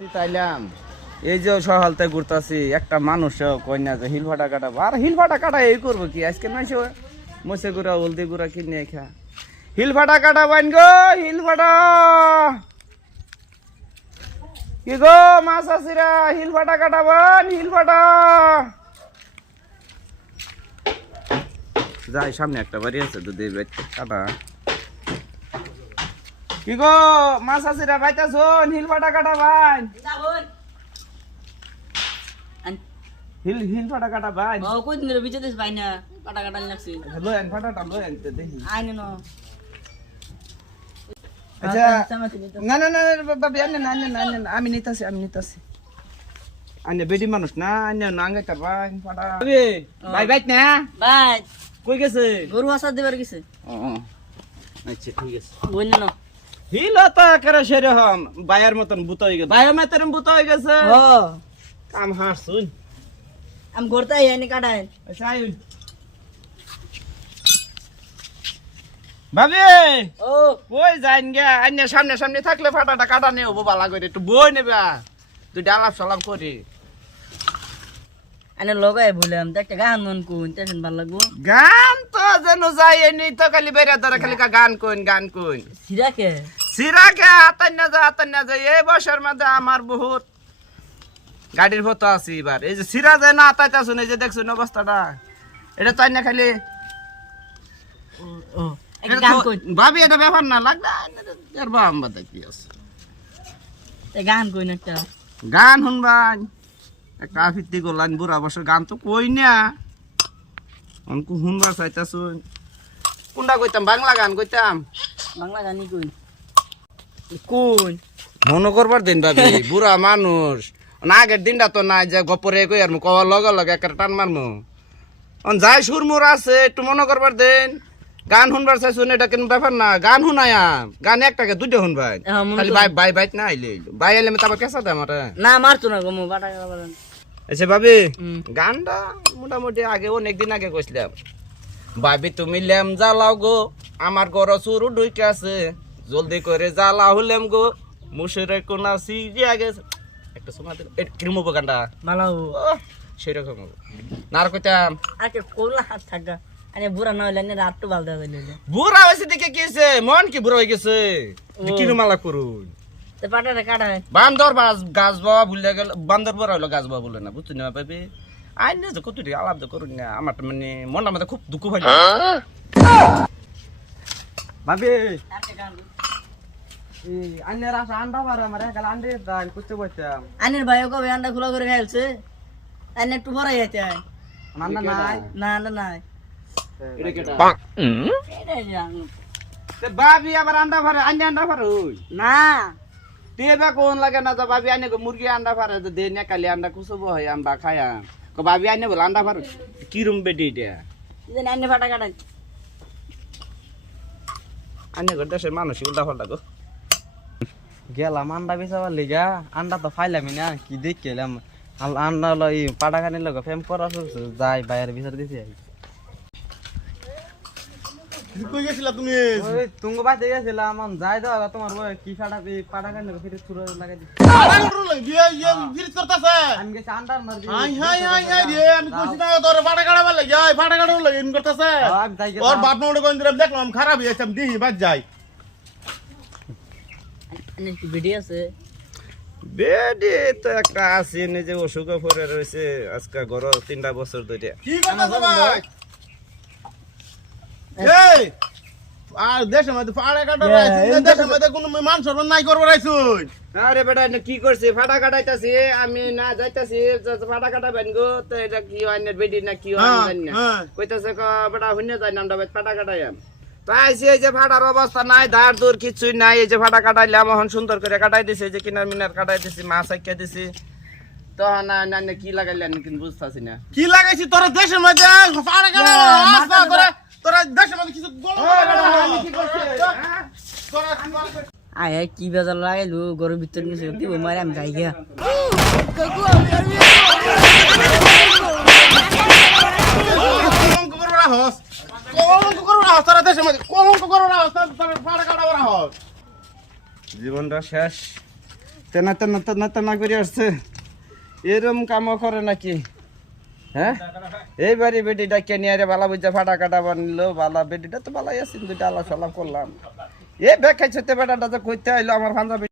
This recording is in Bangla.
তাইলাম এই যে সহালতে ঘুরতাছি একটা মানুষ কই না যে হিল ফাটা কাটা আর হিল ফাটা কাটা এই করবো কি আজকে নয় মসে গুড়া হলদি গুড়া কিনে খা হিল ফাটা কাটা বাইন গো হিল ফাটা কি গো মাছ আসিরা হিল ফাটা কাটা বান হিল ফাটা যাই সামনে একটা বাড়ি আছে দুধে কাটা কি গো মাছ আসিরা বাইতাছ হিল ফাটা কাটা বাইন হিল হিল ফাটা কাটা বাইন বাবা কই দিন রে বিচে দেশ বাইনা কাটা কাটা লাগছে লয়েন ফাটাটা লয়েন তে দেখি আইনে ন আচ্ছা না না না বাবা আনে না আমি নিতাছি আনে বেডি মানুষ না আনে নাঙ্গে তার বাইন ফাটা ভাই বাইত না ভাই কই গেছে গরু আসার দেবার গেছে ও আচ্ছা ঠিক আছে বইন ন হিল তো করে সেরকম বাইয়ের মতন বুত হয়ে গেছে বাইয়ের মতন বুত হয়ে গেছে ও কাম হাসুন আম গড়তাই আইনে কাটাই আচ্ছা আইন ভাবি ও কই যাইন গে আইনে সামনে সামনে থাকলে ফাটাটা কাটা নেও বালা করে একটু বই নেবে তুই ডালাপ সালাপ করি আইনে লগাই বললাম তো একটা গান মন কোন টেনশন ভালো লাগবো গান তো যেন যাই এনি তো খালি বেরিয়া ধরে খালি গান কইন সিরাকে সিরাকে আতান না যায় এই বছর মধ্যে আমার বহুত গাড়ির ফটো আছে এবার এই যে সিরা যায় না আতাইতা শুনে যে দেখছুন অবস্থাটা এটা তাই না খালি ও একটা গান কই ভাবি এটা ব্যাপার না লাগবে এর বাম বাদা কি আছে তে গান কইন একটা গান শুনবান একটা আফিতি গোলান বুড়া বছর গান তো কই না অনকু শুনবা চাইতাছুন কোনটা কইতাম বাংলা গান কইতাম বাংলা গানই কই কোন মনে করবার দিন ভাবি বুড়া মানুষ না আগের দিনটা তো নাই যে গপরে কই আর কওয়ার লগে লগে একটা টান মারমু অন যাই সুরমুর আছে একটু মনে করবার দিন গান শুনবার চাইছুন এটা কেন ব্যাপার না গান শুনায়া গান একটাকে দুইটা শুনবাই খালি বাইট না আইলে বাই আইলে তারপর কেসা দে আমার না মারতো না গো মো বাটা কাটা আচ্ছা ভাবি গানটা মোটামুটি আগে অনেকদিন আগে কইছিলাম ভাবি তুমি লেম জ্বালাও গো আমার ঘর চুরু ঢুকে আছে জলদি করে জ্বালা হলেম গো মুসের কোনা সিরিয়া গেছে একটা শোনা দিল কিরম গানটা ভালো সেরকম না আর কইতাম আকে কোলা হাত থাকা আরে বুড়া না হইলে রাত তো ভালো দেবে লইলে বুড়া হয়েছে দেখে কি হয়েছে মন কি বুড়া হয়ে গেছে কিরম মালা করুন তে পাটাটা কাটায় বান্দর গাছ বাবা ভুলে গেল বান্দর বড় হইলো গাছ বাবা বলে না বুঝছি না ভাবি আইন যে কত আলাপ করুন না আমার তো মানে মনটা মধ্যে খুব দুঃখ হয় ভাবি আকে গান আন্নের আসা আন্ডা পারে আমার একাল আন্ডে দান করতে বলতাম আইনের ভাই কবে আন্ডা খোলা করে খাইছে আইনে একটু পরে যাইতে আন্ডা নাই না না নাই এটা কেটা এটাই জান তে ভাবি আবার আন্ডা পারে আন্ডা আন্ডা পারে ওই না তেবা কোন লাগে না তো ভাবি আনে মুরগি আন্ডা পারে তো দে না কালি আন্ডা কুসব হয় আম্বা খায়া কো ভাবি আনে বল আন্ডা পারে কি রুম বেডি এটা যে আইনে ফাটা কাটাই আনে ঘর দেশের মানুষ উল্টা পাল্টা গো গেলাম আন্ডা বেচাবার লিগা আন্ডা তো ফাইলামই না কি দেখ গেলাম আন্ডা হলো এই পাটাখানির লোক ফেম করা শুরু যাই বাইরের বিচার দিছি কই গেছিলা তুমি ওই তুঙ্গ বাইতে গেছিলাম যাই দাও তোমার ওই কি পাটাখানির লোক ফিরে ছুড়ে লাগাই দিছি আরে লাগে ইয়ে ফিরিস করতেছে আমি গেছি আন্ডার মার দিই হাই রে আমি কইছি না তোর ফাটা কাটাবার লাগে এই ফাটা কাটাবার লাগে ইন করতেছে আমি যাই ওর বাপ মোড়ে কোন দিন দেখলাম খারাপ হইছে আমি দিই বাদ যাই আইনে কি ভিডিও আছে বেডি তো একটা আছে নিজে অসুখ পরে রয়েছে আজকে ঘর 3টা বছর ধরে কি করতেছ ভাই এই আর দেশের মধ্যে ফাটা কাটাবার আইছিস দেশের মধ্যে কোনো মান সম্মান নাই করবার আইছুন আরে বেটা এটা কি করছে ফাটা কাটাইতাছি আমি না যাইতাছি ফাটা কাটাবেন গো তো এটা কি আইনের বেডি না কি হয় জানি না কইতাছে ক বেটা হুনে যাই নামটা ফাটা কাটাইয়াম তো আইছি এই যে ফাটার অবস্থা নাই ধার দূর কিছুই নাই এই যে ফাটা কাটাইলাম এখন সুন্দর করে কাটাই দিছে এই যে কিনার মিনার কাটাই দিছি মাছ আইকা দিছি তো না না কি লাগাইলেন কিন্তু বুঝতাছি না কি লাগাইছি তোর দেশের মধ্যে ফাটা কাটা তোরা তোরা দেশের মধ্যে কিছু আমি কি করছি তোরা আয় কি বেজার লাগাইলো গরুর ভিতর নিছে কি মারে আমি যাই গিয়া কলঙ্ক করবার হস কলঙ্ক করবার হস তোরা দেশের মধ্যে কলঙ্ক করবার হস তোরা ফাটা কাটাবার হস জীবনটা শেষ তেনা তেনা তেনা তেনা করে আসছে এরম কামও করে নাকি হ্যাঁ এইবারে বেটিটা কে নিয়ে বালা বুঝা ফাটা কাটা বানলো বালা বেটিটা তো বালাই আছে দুইটা আলাপ সালাপ করলাম এ ব্যাগ খাইছে বেটাটা যে কইতে আইলো আমার ভাঞ্জা